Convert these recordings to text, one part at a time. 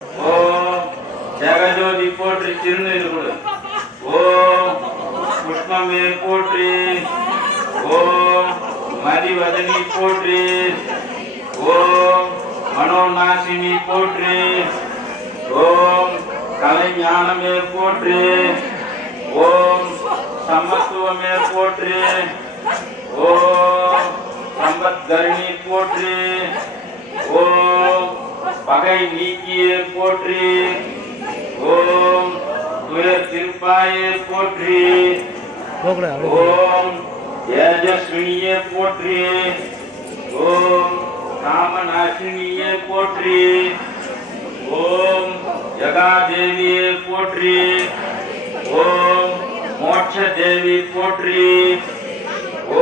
ஓம் ஜெகஜோதி போற்றி திருநெல் கொடு. ஓம் புஷ்பமே போற்றி. ஓம் மதிவதனி போற்றி. ஓம் மனோநாசினி போற்றி. ஓம் கலைஞானமே போற்றி. ஓம் சமத்துவமே போற்றி. ஓம் சம்பத்கரணி போற்றி. ஓம் பகை நீக்கியே போற்றி. ஓம் துயர் திருப்பாயே போற்றி. ஓம் தேஜஸ்வினியே போற்றி. ஓம் காமநாசினியே போற்றி. ஓம் ஜகாதேவியே போற்றி. ஓம் மோட்ச தேவி போற்றி.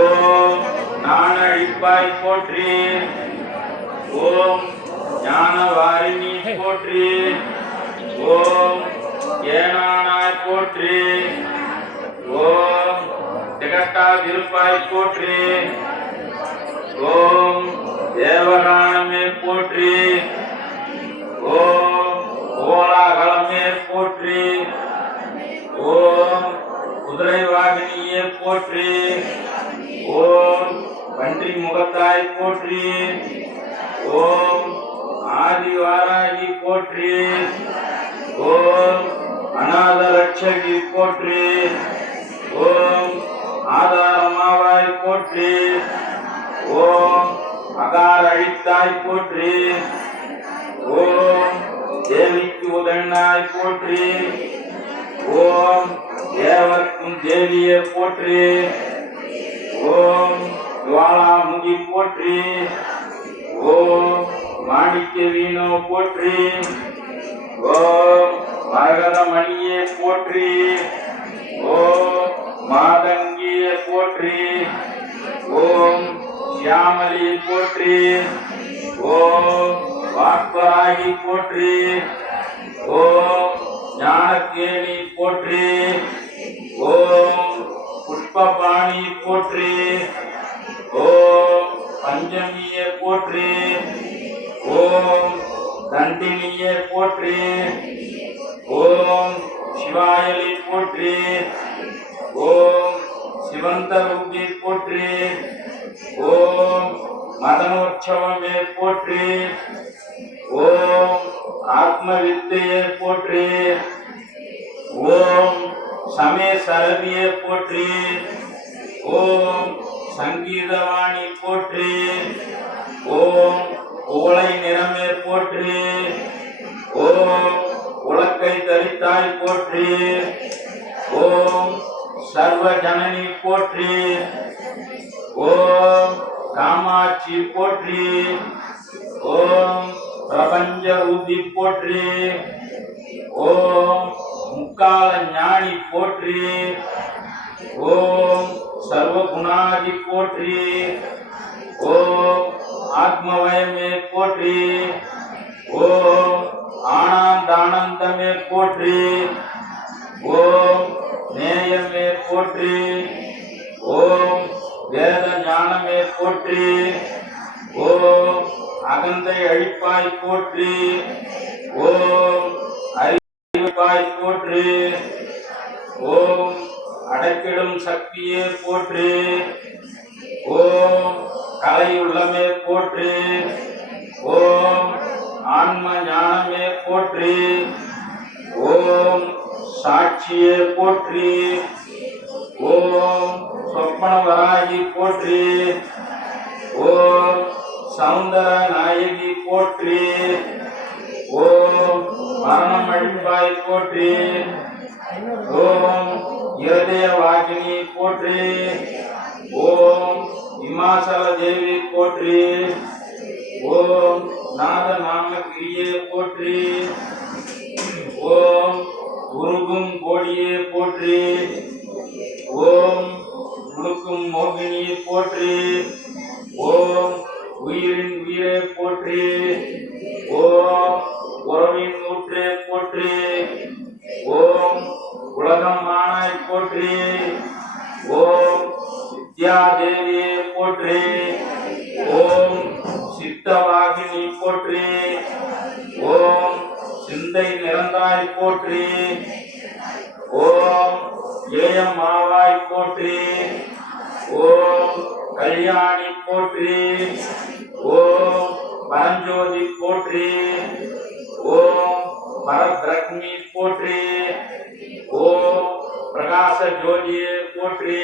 ஓம் நாணழிப்பாய் போற்றி. ஓம் ஞானவாரிணி போற்றி. ஓம் ஏனானாய் போற்றி. ஓம் திகட்டாதிருப்பாய் போற்றி. ஓம் தேவகானமே போற்றி. ஓம் கோலாகலமே போற்றி. ஓம் குதிரை வாகினியே போற்றி. ஓம் பன்றி முகத்தாய் போற்றி. ஓம் ஆதிவாராகி போற்றி. ஓம் அநாத லட்சகி போற்றி. ஓம் ஆதாரமாவாய் போற்றி. ஓம் அகார அழித்தாய் போற்றி. ஓம் தேவிக்கு உதவினாய் போற்றி. ஓம் தேவர்க்கும் தேவியே போற்றி. ஓம் ஜுவாலாமுகி போற்றி. ஓம் மாணிக்க வீணோ போற்றி. ஓம் மரகதமணியே போற்றி. ஓம் மாதங்கியே போற்றி. ஓம் சியாமலி போற்றி. ஓம் வாக்பராகி போற்றி. ஓம் ஞானக்கேணி போற்றி. ஓம் புஷ்பபாணி போற்றி. ஓம் பஞ்சமியே போற்றி. ஓம் தண்டினியே போற்றி. ஓம் சிவாயலி போற்றி. ஓம் சிவந்தரூபி போற்றி. ஓம் மதனோற்சவமே போற்றி. ஓம் ஆத்மவித்தையே போற்றி. ஓம் சமே சரதியே போற்றி. ஓம் சங்கீதவாணி போற்றி. ஓம் ஓலை நிறமே போற்றி. ஓம் உலக்கை தரித்தாய் போற்றி. ஓம் சர்வ ஜனனி போற்றி. ஓம் காமாட்சி போற்றி. ஓம் பிரபஞ்ச ரூபி போற்றி. ஓம் முக்கால ஞானி போற்றி. ஓம் சர்வகுணாதி போற்றி. ஓம் ஆத்மவயமே போற்றி. ஓம் ஆனந்தானந்தமே போற்றி. ஓம் நேயமே போற்றி. ஓம் வேத ஞானமே போற்றி. ஓம் அகந்தை அழிப்பாய் போற்றி. ஓம் அறிவாய் போற்றி. ஓம் அடைக்கிடும் சக்தியே போற்றி. ஓம் கலையுள்ளமே போற்றி. ஓம் ஆன்ம ஞானமே போற்றி. ஓம் சாட்சியே போற்றி. ஓம் சொப்பனவராகி போற்றி. ஓம் சௌந்தர நாயகி போற்றி. ஓம் மரணம் அழிப்பாய் போற்றி. ஓம் இருதய வாகினி போற்றி. ஓம் இமாசல தேவி போற்றி. ஓம் நாத நாமகிரியே போற்றி. ஓம் உருகும் கோடியே போற்றி. ஓம் உடுக்கும் மோகினியை போற்றி. ஓம் உயிரின் உயிரை போற்றி. ஓம் உறவின் ஊற்றே போற்றி. ஓம் உலகம் ஆனாய் போற்றி. ஓம் வித்யாதேவியே போற்றி. ஓம் சித்தவாகினி போற்றி. ஓம் சிந்தை நிறந்தாய் போற்றி. ஓம் ஏயம் மாவாய் போற்றி. ஓம் கல்யாணி போற்றி. ஓம் பரஞ்சோதி போற்றி. ஓம் பரபிரக்மி போற்றி. ஓம் பிரகாச ஜோதியே போற்றி.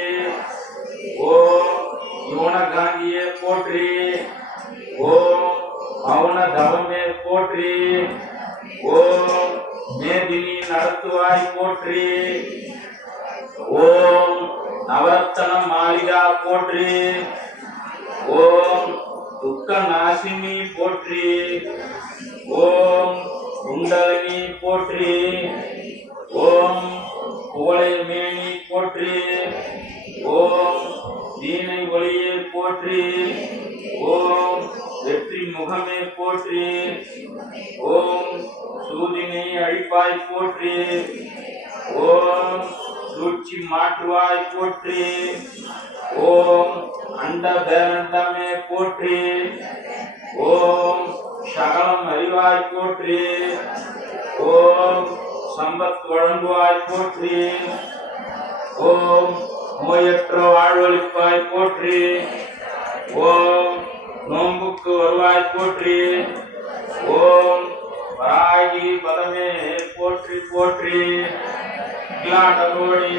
ஓம் யோனகாந்தியே போற்றி. ஓம் மௌன தவமே போற்றி. ஓம் மேதினி நடத்துவாய் போற்றி. ஓம் நவரத்தன மாளிகா போற்றி. ஓம் துக்க நாசினி போற்றி. ஓம் குண்டலினி போற்றி. ஓம் கோலை மேனி போற்றி. ஓம் தீனை ஒளியே போற்றி. ஓம் வெற்றி முகமே போற்றி. ஓம் சூதினை அழிப்பாய் போற்றி. ஓம் சூழ்ச்சி மாற்றுவாய் போற்றி. ஓம் அண்ட பேரண்டமே போற்றி. ஓம் சகலம் அறிவாய் போற்றி. ஓம் சம்பத் வழங்குவாய் போற்றி. ஓம் நோயற்ற வாழ்வளிப்பாய் போற்றி. ஓம் நோம்புக்கு வருவாய் போற்றி. ஓம் வராகி பதமே போற்றி போற்றி. அகிலாண்டகோடி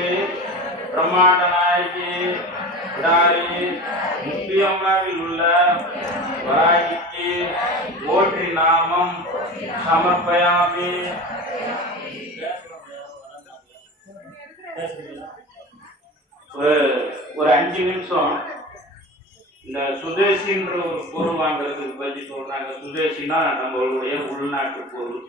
பிரம்மாண்ட நாயகி விடாரி முக்கியமாவில் உள்ள வராகிக்கு போற்றி நாமம் சமர்ப்பயாமி. ஒரு 5 நிமிஷம் இந்த சுதேசின்ற ஒரு பொருள் வாங்குறதுக்கு பற்றி சொல்றாங்க. சுதேசினா நம்மளுடைய உள்நாட்டு பொருள்.